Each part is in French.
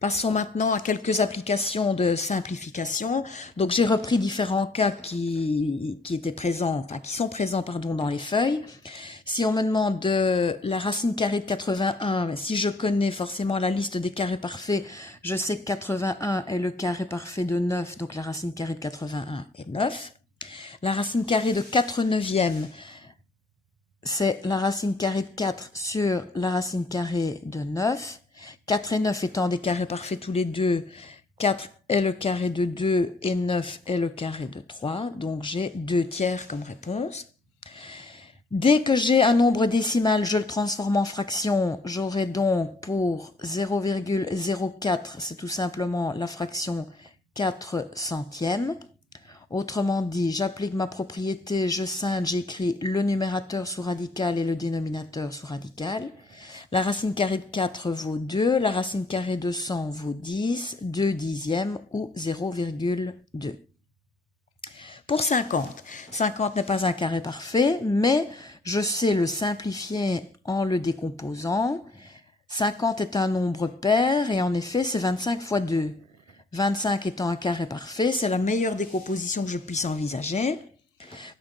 Passons maintenant à quelques applications de simplification. Donc j'ai repris différents cas qui étaient présents, enfin qui sont présents pardon, dans les feuilles. Si on me demande la racine carrée de 81, si je connais forcément la liste des carrés parfaits, je sais que 81 est le carré parfait de 9, donc la racine carrée de 81 est 9. La racine carrée de 4 neuvièmes, c'est la racine carrée de 4 sur la racine carrée de 9. 4 et 9 étant des carrés parfaits tous les deux, 4 est le carré de 2 et 9 est le carré de 3. Donc j'ai 2 tiers comme réponse. Dès que j'ai un nombre décimal, je le transforme en fraction. J'aurai donc pour 0,04, c'est tout simplement la fraction 4 centièmes. Autrement dit, j'applique ma propriété, je scinde, j'écris le numérateur sous radical et le dénominateur sous radical. La racine carrée de 4 vaut 2, la racine carrée de 100 vaut 10, 2 dixièmes ou 0,2. Pour 50, 50 n'est pas un carré parfait, mais je sais le simplifier en le décomposant. 50 est un nombre pair et en effet c'est 25 fois 2. 25 étant un carré parfait, c'est la meilleure décomposition que je puisse envisager.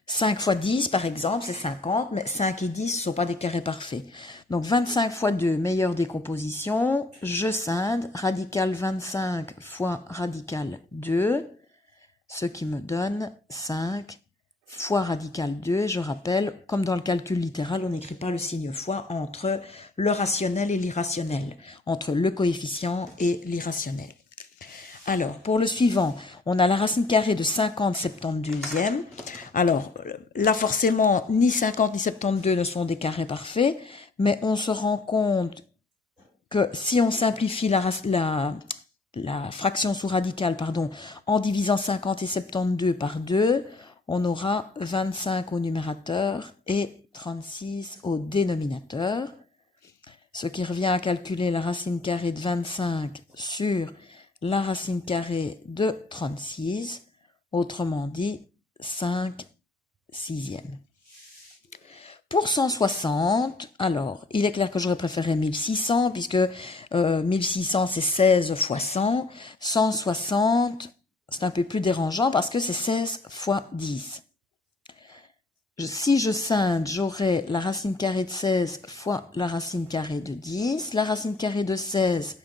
5 fois 10 par exemple c'est 50, mais 5 et 10 ne sont pas des carrés parfaits. Donc 25 fois 2, meilleure décomposition, je scinde, radical 25 fois radical 2, ce qui me donne 5 fois radical 2. Je rappelle, comme dans le calcul littéral, on n'écrit pas le signe fois entre le rationnel et l'irrationnel, entre le coefficient et l'irrationnel. Alors, pour le suivant, on a la racine carrée de 50 72e. Alors, là, forcément, ni 50 ni 72 ne sont des carrés parfaits, mais on se rend compte que si on simplifie la fraction sous radicale, en divisant 50 et 72 par 2, on aura 25 au numérateur et 36 au dénominateur, ce qui revient à calculer la racine carrée de 25 sur la racine carrée de 36, autrement dit 5 sixièmes. Pour 160, alors, il est clair que j'aurais préféré 1600, puisque 1600 c'est 16 fois 100. 160, c'est un peu plus dérangeant parce que c'est 16 fois 10. Si je scinde, j'aurai la racine carrée de 16 fois la racine carrée de 10. La racine carrée de 16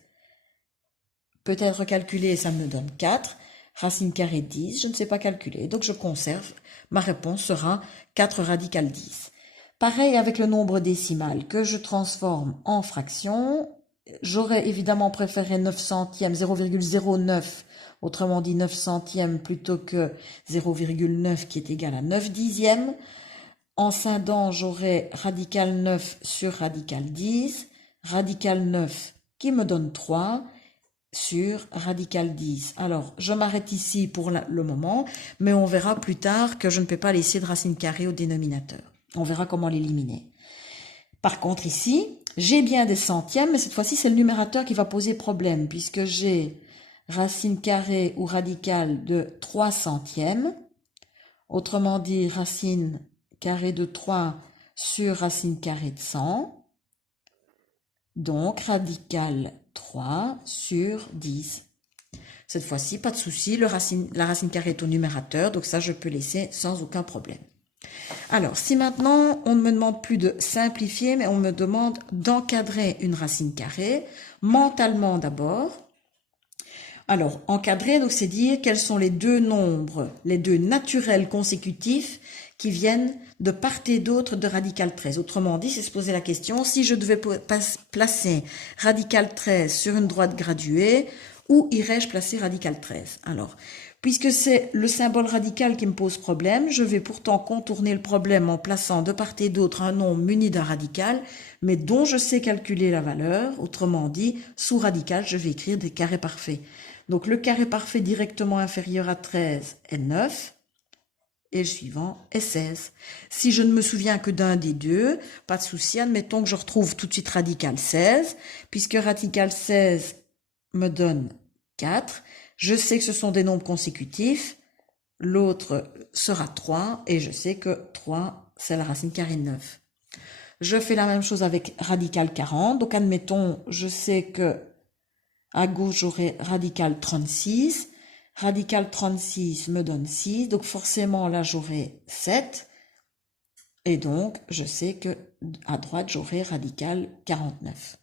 peut être calculée et ça me donne 4. Racine carrée de 10, je ne sais pas calculer, donc je conserve. Ma réponse sera 4 radical 10. Pareil avec le nombre décimal que je transforme en fraction. J'aurais évidemment préféré 9 centièmes, 0,09, autrement dit 9 centièmes plutôt que 0,9 qui est égal à 9 dixièmes. En scindant, j'aurai radical 9 sur radical 10, radical 9 qui me donne 3 sur radical 10. Alors, je m'arrête ici pour le moment, mais on verra plus tard que je ne peux pas laisser de racine carrée au dénominateur. On verra comment l'éliminer. Par contre, ici, j'ai bien des centièmes, mais cette fois-ci, c'est le numérateur qui va poser problème, puisque j'ai racine carrée ou radicale de 3 centièmes. Autrement dit, racine carrée de 3 sur racine carrée de 100. Donc, radical 3 sur 10. Cette fois-ci, pas de souci, la racine carrée est au numérateur, donc ça, je peux laisser sans aucun problème. Alors, si maintenant, on ne me demande plus de simplifier, mais on me demande d'encadrer une racine carrée, mentalement d'abord. Alors, encadrer, donc c'est dire quels sont les deux nombres, les deux naturels consécutifs qui viennent de part et d'autre de radical 13. Autrement dit, c'est se poser la question, si je devais placer radical 13 sur une droite graduée, où irais-je placer radical 13? Alors, puisque c'est le symbole radical qui me pose problème, je vais pourtant contourner le problème en plaçant de part et d'autre un nombre muni d'un radical, mais dont je sais calculer la valeur. Autrement dit, sous radical, je vais écrire des carrés parfaits. Donc le carré parfait directement inférieur à 13 est 9 et le suivant est 16. Si je ne me souviens que d'un des deux, pas de souci, admettons que je retrouve tout de suite radical 16, puisque radical 16 me donne 4. Je sais que ce sont des nombres consécutifs, l'autre sera 3 et je sais que 3 c'est la racine carrée de 9. Je fais la même chose avec radical 40, donc admettons je sais que À gauche, j'aurai radical 36. Radical 36 me donne 6. Donc forcément, là, j'aurai 7. Et donc, je sais que à droite, j'aurai radical 49.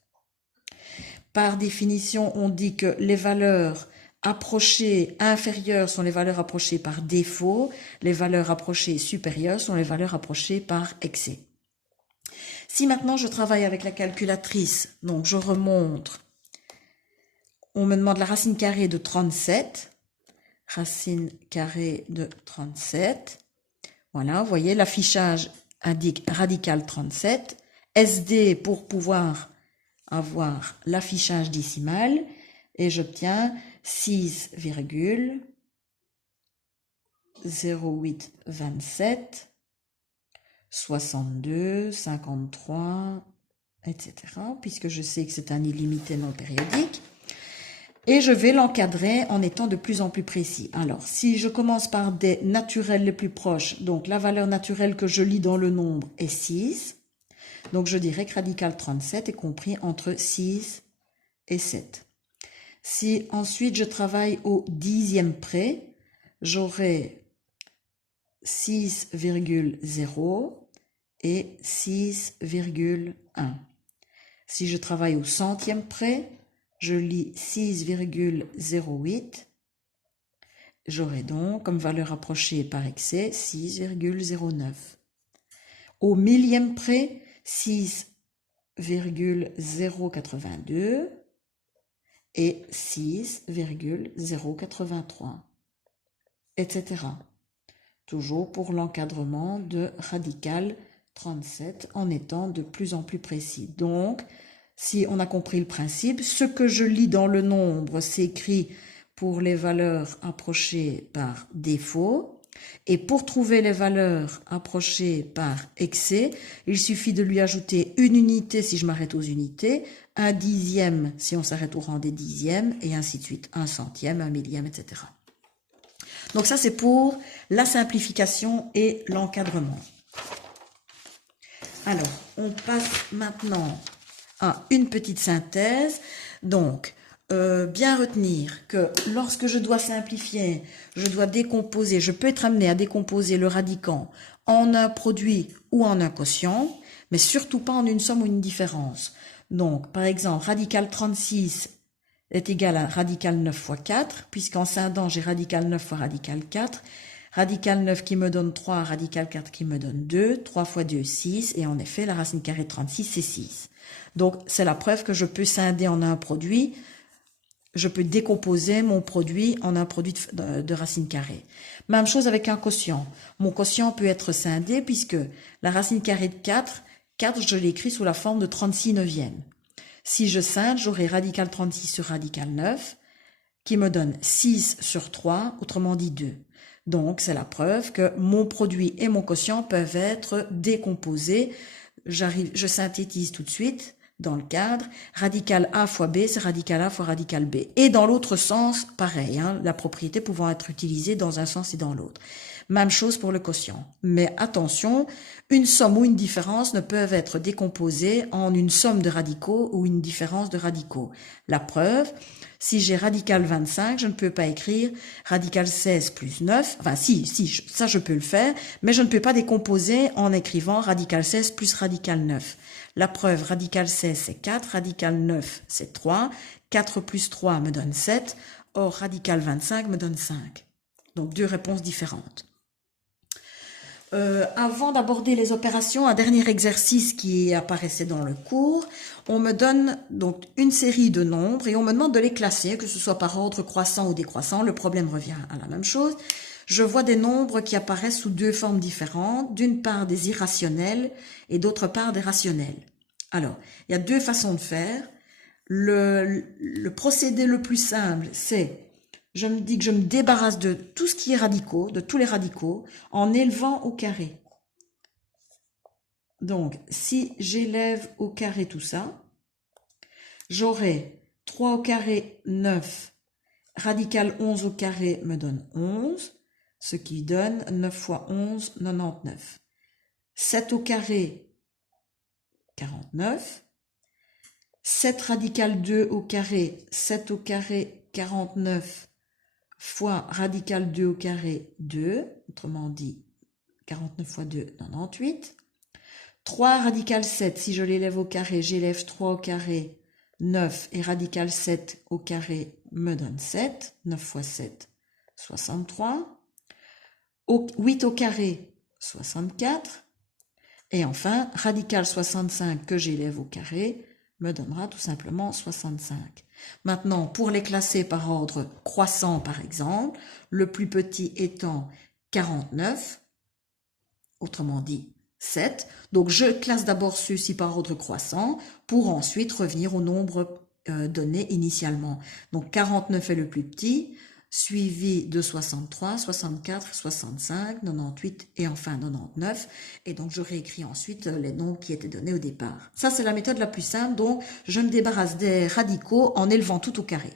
Par définition, on dit que les valeurs approchées inférieures sont les valeurs approchées par défaut, les valeurs approchées supérieures sont les valeurs approchées par excès. Si maintenant je travaille avec la calculatrice, donc je remonte, on me demande la racine carrée de 37, racine carrée de 37, voilà, vous voyez, l'affichage indique radical 37, SD pour pouvoir avoir l'affichage décimal, et j'obtiens 6,0827 62 53 etc. puisque je sais que c'est un illimité non périodique, et je vais l'encadrer en étant de plus en plus précis. Alors si je commence par des naturels les plus proches, donc la valeur naturelle que je lis dans le nombre est 6, donc je dirais que radical 37 est compris entre 6 et 7. Si ensuite je travaille au dixième près, j'aurai 6,0 et 6,1. Si je travaille au centième près, je lis 6,08. J'aurai donc comme valeur approchée par excès 6,09. Au millième près, 6,082 et 6,083, etc. Toujours pour l'encadrement de radical 37 en étant de plus en plus précis. Donc, si on a compris le principe, ce que je lis dans le nombre s'écrit pour les valeurs approchées par défaut. Et pour trouver les valeurs approchées par excès, il suffit de lui ajouter une unité si je m'arrête aux unités, un dixième si on s'arrête au rang des dixièmes, et ainsi de suite, un centième, un millième, etc. Donc ça, c'est pour la simplification et l'encadrement. Alors, on passe maintenant à une petite synthèse. Donc, bien retenir que lorsque je dois simplifier, je dois décomposer, je peux être amené à décomposer le radicand en un produit ou en un quotient, mais surtout pas en une somme ou une différence. Donc, par exemple, radical 36 est égal à radical 9 fois 4, puisqu'en scindant, j'ai radical 9 fois radical 4, radical 9 qui me donne 3, radical 4 qui me donne 2, 3 fois 2, 6, et en effet, la racine carrée de 36, c'est 6. Donc, c'est la preuve que je peux scinder en un produit, je peux décomposer mon produit en un produit de racine carrée. Même chose avec un quotient. Mon quotient peut être scindé puisque la racine carrée de 4, je l'écris sous la forme de 36 neuvièmes. Si je scinde, j'aurai radical 36 sur radical 9 qui me donne 6 sur 3, autrement dit 2. Donc, c'est la preuve que mon produit et mon quotient peuvent être décomposés. Je synthétise tout de suite. Dans le cadre, radical A fois B, c'est radical A fois radical B. Et dans l'autre sens, pareil, la propriété pouvant être utilisée dans un sens et dans l'autre. Même chose pour le quotient. Mais attention, une somme ou une différence ne peuvent être décomposées en une somme de radicaux ou une différence de radicaux. La preuve, si j'ai radical 25, je ne peux pas écrire radical 16 plus 9. Enfin, si, ça je peux le faire, mais je ne peux pas décomposer en écrivant radical 16 plus radical 9. La preuve, radical 16, c'est 4, radical 9, c'est 3, 4 plus 3 me donne 7, or radical 25 me donne 5. Donc, deux réponses différentes. Avant d'aborder les opérations, un dernier exercice qui apparaissait dans le cours, on me donne donc une série de nombres et on me demande de les classer, que ce soit par ordre croissant ou décroissant, le problème revient à la même chose. Je vois des nombres qui apparaissent sous deux formes différentes, d'une part des irrationnels et d'autre part des rationnels. Alors, il y a deux façons de faire. Le procédé le plus simple, c'est, je me dis que je me débarrasse de tout ce qui est radicaux, de tous les radicaux, en élevant au carré. Donc, si j'élève au carré tout ça, j'aurai 3 au carré 9, radical 11 au carré me donne 11, ce qui donne 9 fois 11, 99. 7 au carré, 49. 7 radical 2 au carré, 7 au carré, 49 fois radical 2 au carré, 2, autrement dit 49 fois 2, 98. 3 radical 7, si je l'élève au carré, j'élève 3 au carré, 9, et radical 7 au carré me donne 7, 9 fois 7, 63. 8 au carré, 64. Et enfin, radical 65 que j'élève au carré me donnera tout simplement 65. Maintenant, pour les classer par ordre croissant, par exemple, le plus petit étant 49, autrement dit 7. Donc, je classe d'abord ceux-ci par ordre croissant pour ensuite revenir au nombre donné initialement. Donc, 49 est le plus petit, suivi de 63, 64, 65, 98 et enfin 99. Et donc, je réécris ensuite les nombres qui étaient donnés au départ. Ça, c'est la méthode la plus simple. Donc, je me débarrasse des radicaux en élevant tout au carré,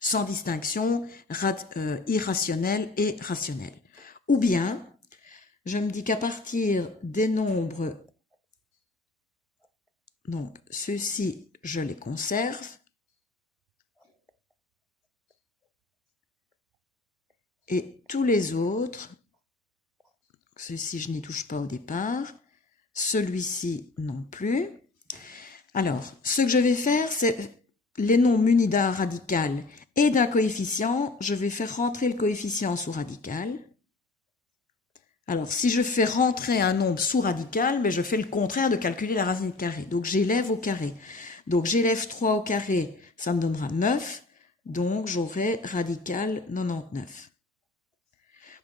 sans distinction irrationnelle et rationnelle. Ou bien, je me dis qu'à partir des nombres, donc ceux-ci, je les conserve. Et tous les autres, ceux-ci, je n'y touche pas au départ. Celui-ci non plus. Alors, ce que je vais faire, c'est les nombres munis d'un radical et d'un coefficient. Je vais faire rentrer le coefficient sous radical. Alors, si je fais rentrer un nombre sous radical, mais je fais le contraire de calculer la racine carrée. Donc, j'élève au carré. Donc, j'élève 3 au carré, ça me donnera 9. Donc, j'aurai radical 99.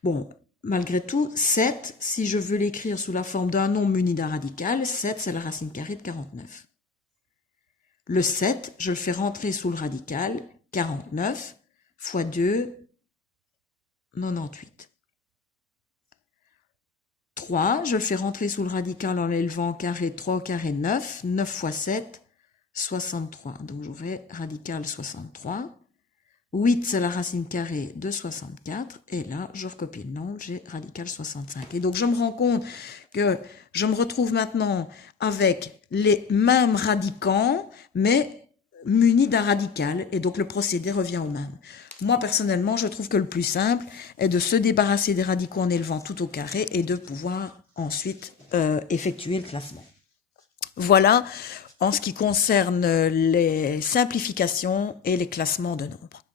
Bon, malgré tout, 7, si je veux l'écrire sous la forme d'un nombre muni d'un radical, 7, c'est la racine carrée de 49. Le 7, je le fais rentrer sous le radical, 49 fois 2, 98. 3, je le fais rentrer sous le radical en l'élevant au carré, 3 au carré, 9, 9 fois 7, 63. Donc j'aurai radical 63. 8, c'est la racine carrée de 64. Et là, je recopie le nombre, j'ai radical 65. Et donc, je me rends compte que je me retrouve maintenant avec les mêmes radicants, mais munis d'un radical. Et donc, le procédé revient au même. Moi, personnellement, je trouve que le plus simple est de se débarrasser des radicaux en élevant tout au carré et de pouvoir ensuite effectuer le classement. Voilà en ce qui concerne les simplifications et les classements de nombres.